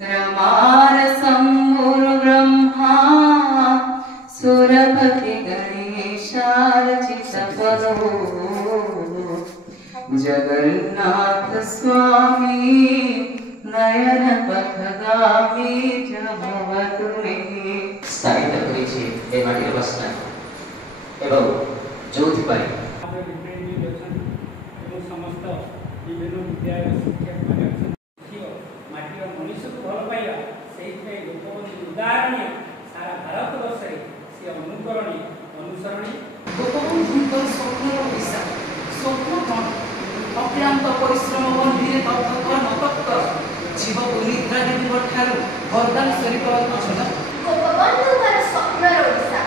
रमारसं गुरुब्रह्मा सुरपति गणेशार्चितपदो जगन्नाथ स्वामी नयन पथगामी भवतु मे। स्थापित करेछि ए माटिर बसना एवं जोथि पाई समस्त विभिन्न विद्यालय शिक्षक माने माटिर मनुष्य को भल पाइबा से गोपबंधु उदाहरणीय सारा भारत वर्ष से अनुकरणीय अनुसरणीय गोपबंधु स्वप्न ओडिशा स्वप्न कौन अक्लांत परिश्रम बंधीरे तत्क नतक जीव निद्रा देवी ठारू वरदान स्वरूप झलक गोपबंधु स्वप्न ओडिशा